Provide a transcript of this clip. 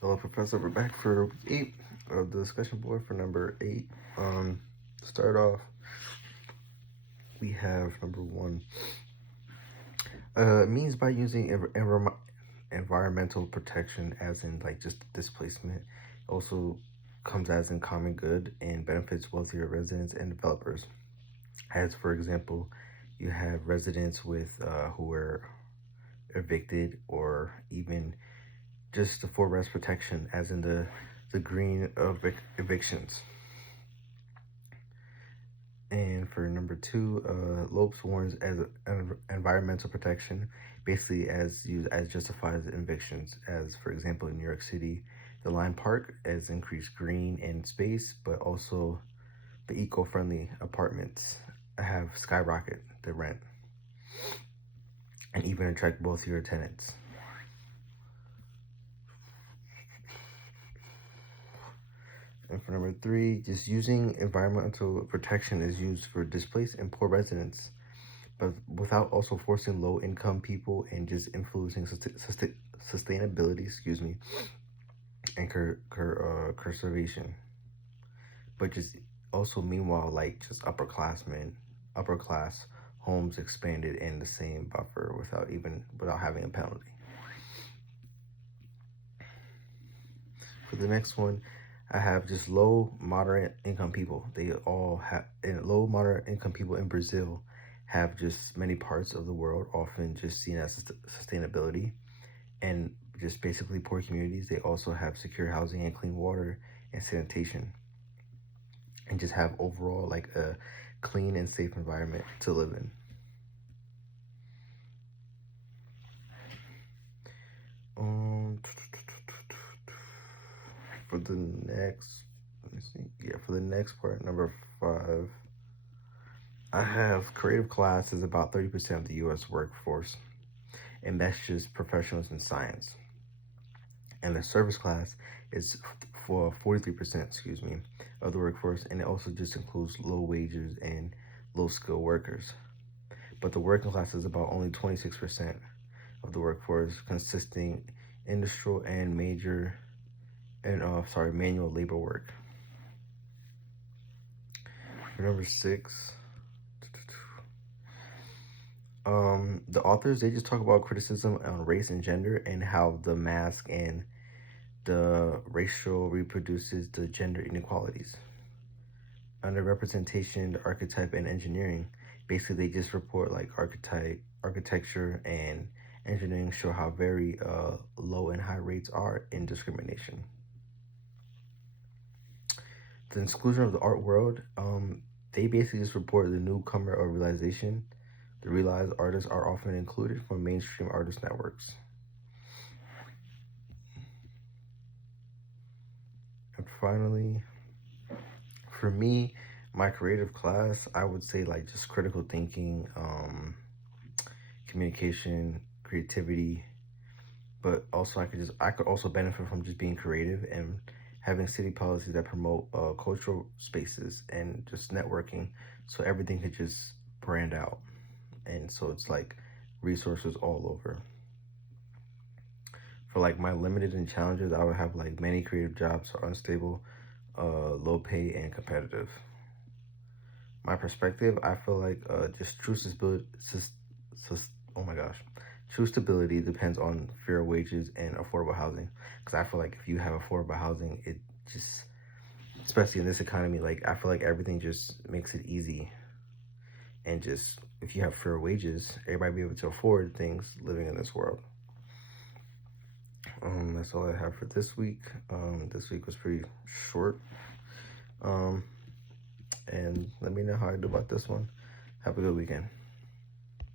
Hello, Professor. We're back for week 8 of the discussion board for number 8. To start off, we have number 1. Means by using environmental protection, as in like just displacement, also comes as in common good and benefits wealthier residents and developers. As for example, you have residents with who were evicted or even just for rest protection, as in the green evictions. And for number 2, Lopes warns as environmental protection, basically as used as justifies evictions. As for example, in New York City, the Lime Park has increased green and space, but also the eco-friendly apartments have skyrocketed the rent and even attract wealthier tenants. And for number 3, just using environmental protection is used for displaced and poor residents, but without also forcing low-income people and just influencing sustainability, and conservation. But just also meanwhile, like just upper class homes expanded in the same buffer without having a penalty. For the next one, I have just low moderate income people. They all have low moderate income people in Brazil have just many parts of the world often just seen as sustainability, and just basically poor communities. They also have secure housing and clean water and sanitation, and just have overall like a clean and safe environment to live in. For the next, let me see. Yeah, for the next part, number 5, I have creative class is about 30% of the U.S. workforce, and that's just professionals in science. And the service class is for 43%, of the workforce, and it also just includes low wages and low skill workers. But the working class is about only 26% of the workforce, consisting industrial and manual labor work. For number 6, the authors, they just talk about criticism on race and gender and how the mask and the racial reproduces the gender inequalities. Under representation, the archetype, and engineering, basically they just report like architecture and engineering show how very low and high rates are in discrimination. The exclusion of the art world, they basically just report the newcomer of realization. The realized artists are often included from mainstream artist networks. And finally, for me, my creative class, I would say like just critical thinking, communication, creativity, but also I could also benefit from just being creative and having city policies that promote cultural spaces and just networking, so everything could just brand out, and so it's like resources all over. For like my limited and challenges, I would have like many creative jobs are unstable, low pay, and competitive. My perspective, I feel like just true stability. Oh my gosh, true stability depends on fair wages and affordable housing. Because I feel like if you have affordable housing, it just, especially in this economy, like I feel like everything just makes it easy. And just if you have fair wages, everybody be able to afford things living in this world. That's all I have for this week. This week was pretty short. And let me know how I do about this one. Have a good weekend.